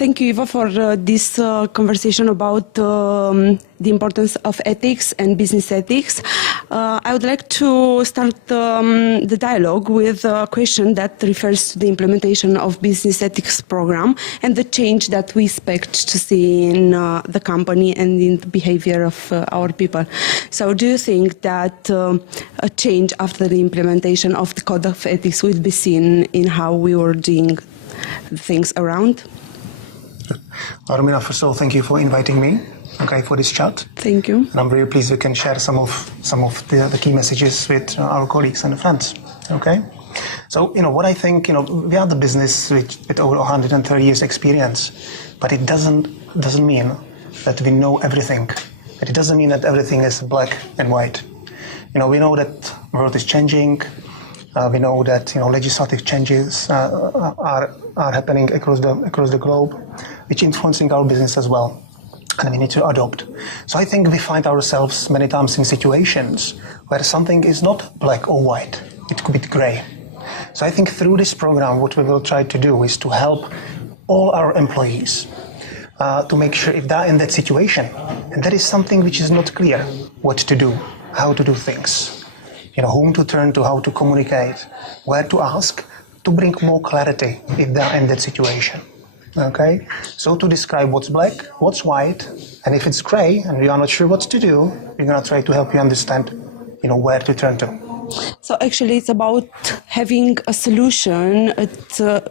Thank you, Ivo, for this conversation about the importance of ethics and business ethics. I would like to start the dialogue with a question that refers to the implementation of business ethics program and the change that we expect to see in the company and in the behavior of our people. So do you think that a change after the implementation of the code of ethics will be seen in how we were doing things around? Romina, first of all, thank you for inviting me, for this chat. Thank you. And I'm very pleased we can share some of the key messages with our colleagues and friends. So, what I think, we are the business with over 130 years experience, but it doesn't mean that we know everything. It doesn't mean that everything is black and white. We know that the world is changing. We know that legislative changes are happening across the globe, which influencing our business as well, and we need to adopt. So I think we find ourselves many times in situations where something is not black or white; it could be grey. So I think through this program, what we will try to do is to help all our employees to make sure if they're in that situation and there is something which is not clear, what to do, how to do things. Whom to turn to, how to communicate, where to ask, to bring more clarity if they're in that situation. So to describe what's black, what's white, and if it's gray and we are not sure what to do, we're going to try to help you understand, where to turn to. So actually it's about having a solution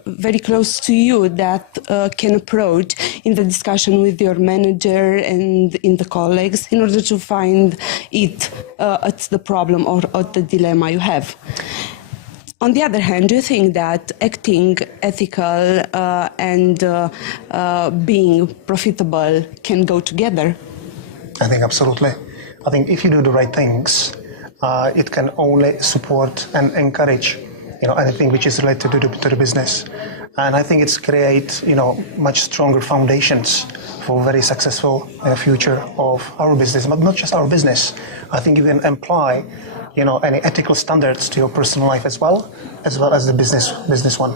very close to you that can approach in the discussion with your manager and in the colleagues in order to find it at the problem or at the dilemma you have. On the other hand, do you think that acting ethical and being profitable can go together? I think absolutely. I think if you do the right things, it can only support and encourage, anything which is related to the business. And I think it's create, much stronger foundations for very successful future of our business, but not just our business. I think you can apply, any ethical standards to your personal life as well as the business one.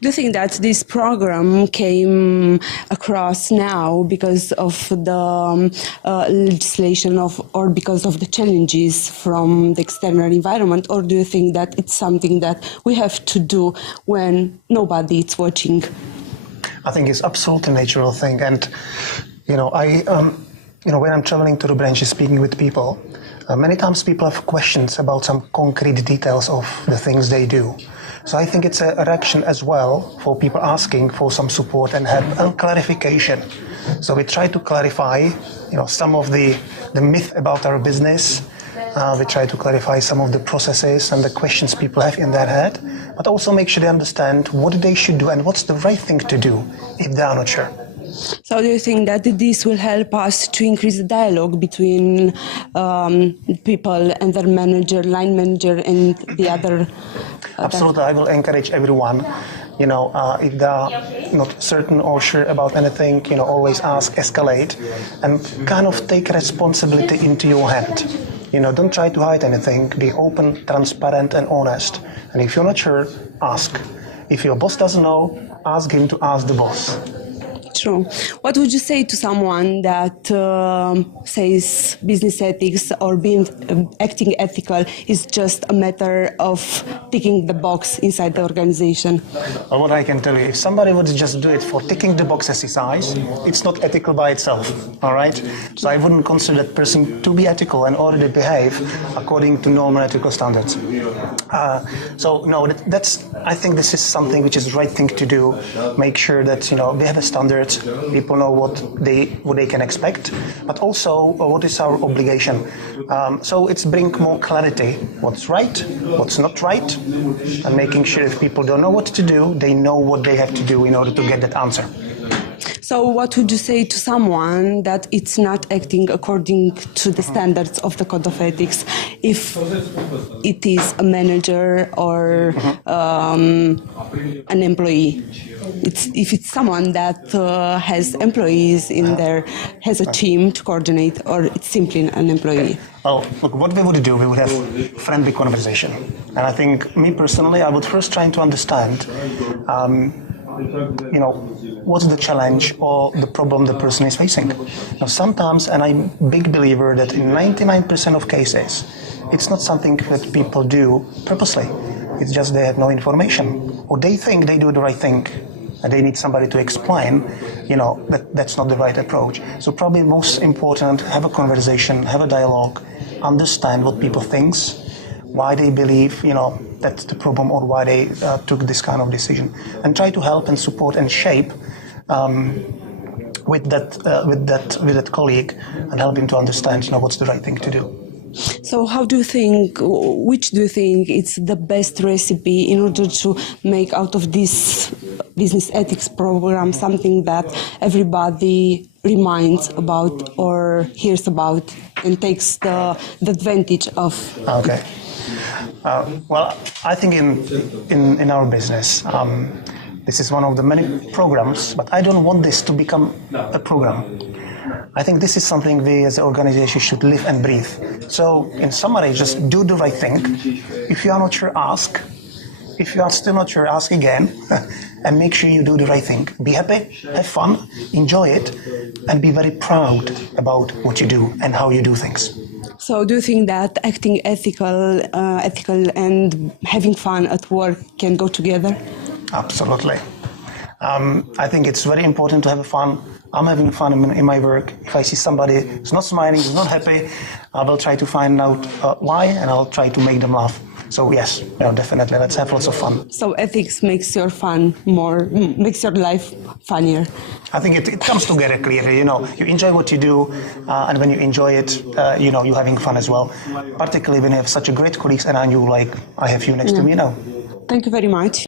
Do you think that this program came across now because of the legislation or because of the challenges from the external environment, or do you think that it's something that we have to do when nobody is watching? I think it's absolutely a natural thing, and when I'm traveling to the branches, speaking with people, many times people have questions about some concrete details of the things they do. So I think it's a reaction as well for people asking for some support and help and clarification. So we try to clarify, some of the myth about our business. We try to clarify some of the processes and the questions people have in their head, but also make sure they understand what they should do and what's the right thing to do if they are not sure. So do you think that this will help us to increase the dialogue between people and their manager, line manager, and the other? Absolutely, I will encourage everyone. If they are not certain or sure about anything, always ask, escalate, and kind of take responsibility into your hand. Don't try to hide anything. Be open, transparent, and honest. And if you're not sure, ask. If your boss doesn't know, ask him to ask the boss. True. What would you say to someone that says business ethics or acting ethical is just a matter of ticking the box inside the organization? Well, what I can tell you, if somebody would just do it for ticking the box exercise, it's not ethical by itself, all right? So I wouldn't consider that person to be ethical and already behave according to normal ethical standards. I think this is something which is the right thing to do. Make sure that, we have a standard. People know what they can expect, but also what is our obligation. So it's bring more clarity, what's right, what's not right, and making sure if people don't know what to do, they know what they have to do in order to get that answer. So what would you say to someone that it's not acting according to the standards of the Code of Ethics, if it is a manager or an employee? If it's someone that has employees in there, has a team to coordinate, or it's simply an employee? Well, look, what we would do, we would have friendly conversation. And I think, me personally, I would first try to understand you know, what's the challenge or the problem the person is facing. Now, sometimes, and I'm a big believer that in 99% of cases, it's not something that people do purposely. It's just they have no information, or they think they do the right thing, and they need somebody to explain, you know, that that's not the right approach. So probably most important, have a conversation, have a dialogue, understand what people think, why they believe, you know, that's the problem, or why they took this kind of decision, and try to help and support and shape with that colleague, and help him to understand, you know, what's the right thing to do. So which do you think is the best recipe in order to make out of this business ethics program something that everybody reminds about or hears about and takes the advantage of? Okay. Well, I think in our business, this is one of the many programs, but I don't want this to become a program. I think this is something we as an organization should live and breathe. So in summary, just do the right thing. If you are not sure, ask. If you are still not sure, ask again. And make sure you do the right thing. Be happy, have fun, enjoy it, and be very proud about what you do and how you do things. So do you think that acting ethical and having fun at work can go together? Absolutely. I think it's very important to have fun. I'm having fun in my work. If I see somebody who's not smiling, who's not happy, I will try to find out why, and I'll try to make them laugh. So yes, definitely, let's have lots of fun. So ethics makes your life funnier. I think it comes together clearly. You know, you enjoy what you do, and when you enjoy it, you know, you're having fun as well. Particularly when you have such a great colleagues, and I knew, like, I have you next to me now. Thank you very much.